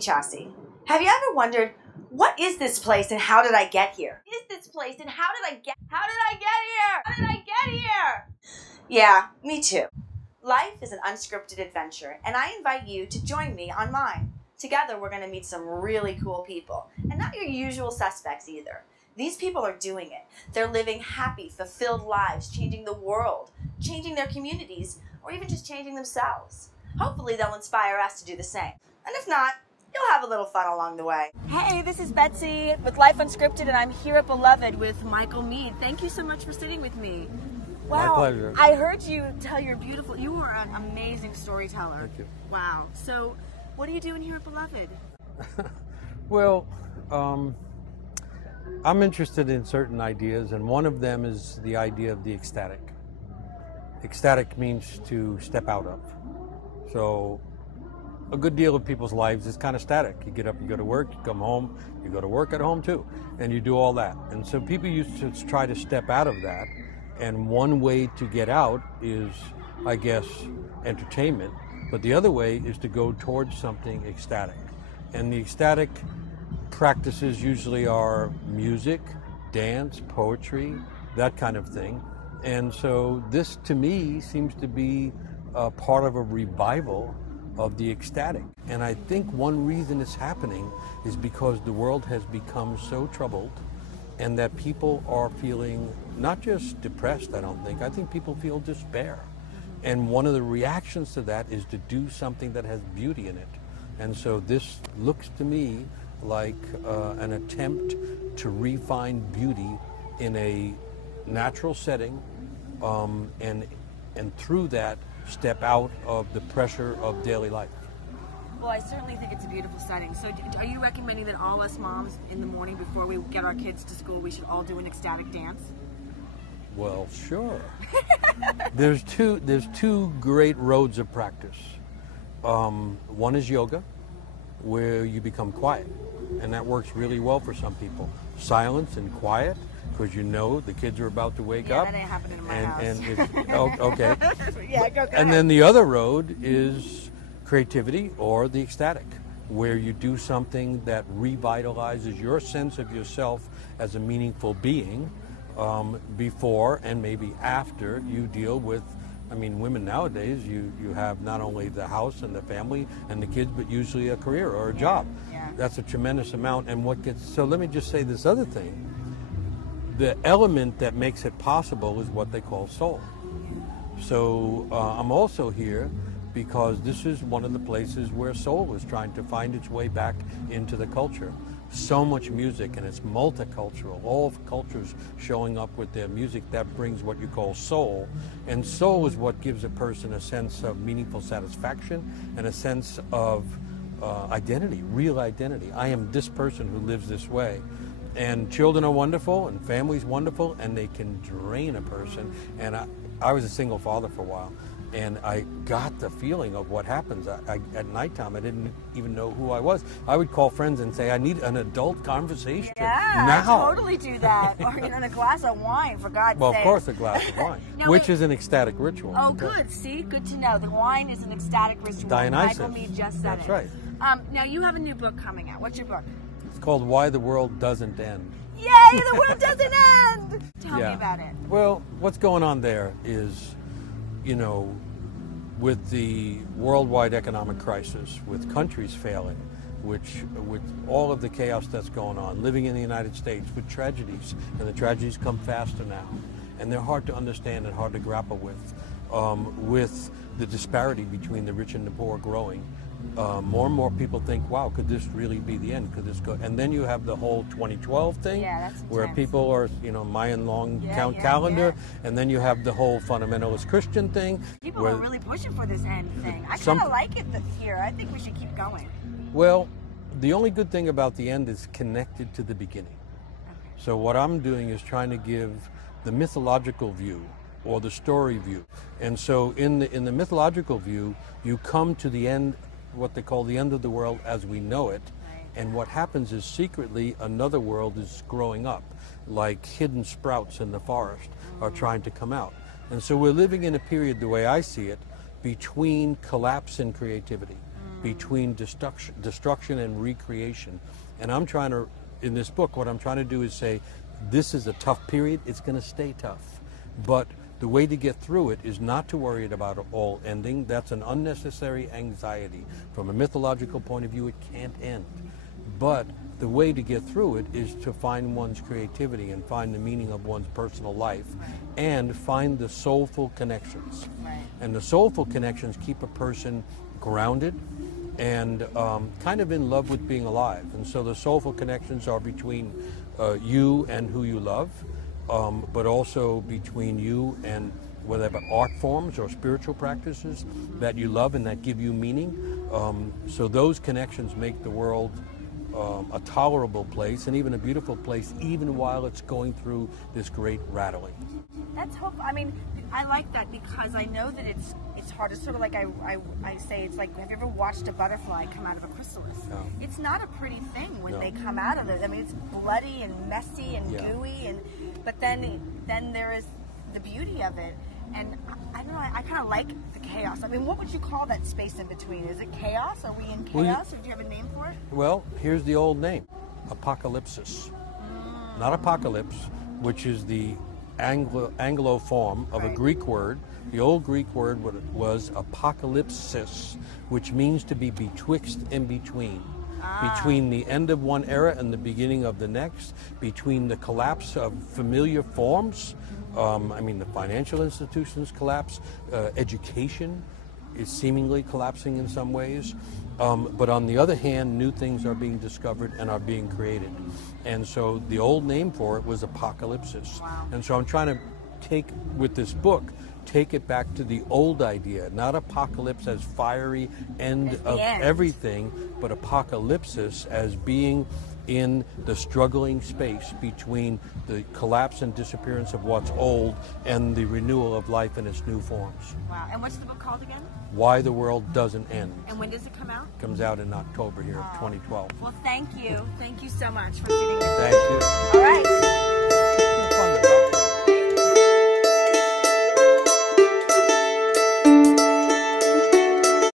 Chasse. Have you ever wondered, what is this place and how did I get here? Is this place and how did I get here? How did I get here? Yeah, me too. Life is an unscripted adventure, and I invite you to join me on mine. Together, we're going to meet some really cool people, and not your usual suspects either. These people are doing it. They're living happy, fulfilled lives, changing the world, changing their communities, or even just changing themselves. Hopefully, they'll inspire us to do the same. And if not, you'll have a little fun along the way. Hey, this is Betsy with Life Unscripted, and I'm here at Beloved with Michael Meade. Thank you so much for sitting with me. Wow. My pleasure. I heard you tell your beautiful, you are an amazing storyteller. Thank you. Wow. So, what are you doing here at Beloved? Well, I'm interested in certain ideas, and one of them is the idea of the ecstatic. Ecstatic means to step out of. So, a good deal of people's lives is kind of static. You get up, you go to work, you come home, you go to work at home too, and you do all that. And so people used to try to step out of that, and one way to get out is, I guess, entertainment, but the other way is to go towards something ecstatic. And the ecstatic practices usually are music, dance, poetry, that kind of thing. And so this, to me, seems to be part of a revival of the ecstatic. And I think one reason it's happening is because the world has become so troubled, and that people are feeling not just depressed, I think people feel despair. And one of the reactions to that is to do something that has beauty in it. And so this looks to me like an attempt to refine beauty in a natural setting, and through that step out of the pressure of daily life. Well, I certainly think it's a beautiful setting. So are you recommending that all us moms in the morning before we get our kids to school, we should all do an ecstatic dance? Well, sure. There's two great roads of practice. One is yoga, where you become quiet, and that works really well for some people. Silence and quiet, because you know the kids are about to wake up. Yeah, that ain't happening in my house. And it's, okay. Yeah, go And then the other road is creativity or the ecstatic, where you do something that revitalizes your sense of yourself as a meaningful being before and maybe after you deal with, I mean, women nowadays, you have not only the house and the family and the kids, but usually a career or a job. Yeah. That's a tremendous amount. And so let me just say this other thing. The element that makes it possible is what they call soul. So I'm also here because this is one of the places where soul is trying to find its way back into the culture. So much music, and it's multicultural. All cultures showing up with their music that brings what you call soul. And soul is what gives a person a sense of meaningful satisfaction and a sense of identity, real identity. I am this person who lives this way. And children are wonderful, and families wonderful, and they can drain a person. And I was a single father for a while, and I got the feeling of what happens. At nighttime, I didn't even know who I was. I would call friends and say, I need an adult conversation. Yeah, now. I totally do that. Or a glass of wine, for God's sake. Well, of course, a glass of wine, which is an ecstatic ritual. Oh, good. See? Good to know. The wine is an ecstatic ritual. Dionysus. Michael Meade just said That's it. right. Now, you have a new book coming out. What's your book? It's called Why the World Doesn't End. Yay, the world doesn't end! Tell me about it. Well, what's going on there is, you know, with the worldwide economic crisis, with countries failing, with all of the chaos that's going on, living in the United States, with tragedies, and the tragedies come faster now, and they're hard to understand and hard to grapple with the disparity between the rich and the poor growing. More and more people think, wow, could this really be the end? Could this go? And then you have the whole 2012 thing, where people are, Mayan long count calendar, and then you have the whole fundamentalist Christian thing. People are really pushing for this end thing. I kind of like it here. I think we should keep going. Well, the only good thing about the end is connected to the beginning. Okay. So what I'm doing is trying to give the mythological view or the story view. And so in the mythological view, you come to the end, what they call the end of the world as we know it. Right. And what happens is secretly another world is growing up, like hidden sprouts in the forest are trying to come out. And so we're living in a period, the way I see it, between collapse and creativity. between destruction and recreation. And I'm trying to, in this book, what I'm trying to do is say, this is a tough period, it's going to stay tough. But the way to get through it is not to worry about it all ending. That's an unnecessary anxiety. From a mythological point of view, it can't end. But the way to get through it is to find one's creativity and find the meaning of one's personal life, and find the soulful connections. And the soulful connections keep a person grounded and kind of in love with being alive. And so the soulful connections are between you and who you love, but also between you and whatever art forms or spiritual practices that you love and that give you meaning. So those connections make the world a tolerable place and even a beautiful place, even while it's going through this great rattling. That's hopeful. I mean, I like that because I know that it's hard. It's sort of like I say, it's like, have you ever watched a butterfly come out of a chrysalis? No. It's not a pretty thing when they come out of it. I mean, it's bloody and messy and gooey, but then there is the beauty of it. And I don't know, I kind of like the chaos. I mean, what would you call that space in between? Is it chaos? Are we in chaos? Or do you have a name for it? Well, here's the old name, apocalypsis. Not apocalypse, which is the Anglo form of a Greek word. The old Greek word was apocalypsis, which means to be betwixt and between. Between the end of one era and the beginning of the next, between the collapse of familiar forms. I mean, the financial institutions collapse, education is seemingly collapsing in some ways, but on the other hand, new things are being discovered and are being created. And so the old name for it was apocalypsis. And so I'm trying to take it back to the old idea, not apocalypse as fiery end of everything, but apocalypsis as being in the struggling space between the collapse and disappearance of what's old and the renewal of life in its new forms. Wow. And what's the book called again? Why the World Doesn't End. And when does it come out? Comes out in October here of 2012. Well, thank you. Thank you so much for sitting with me. Thank you.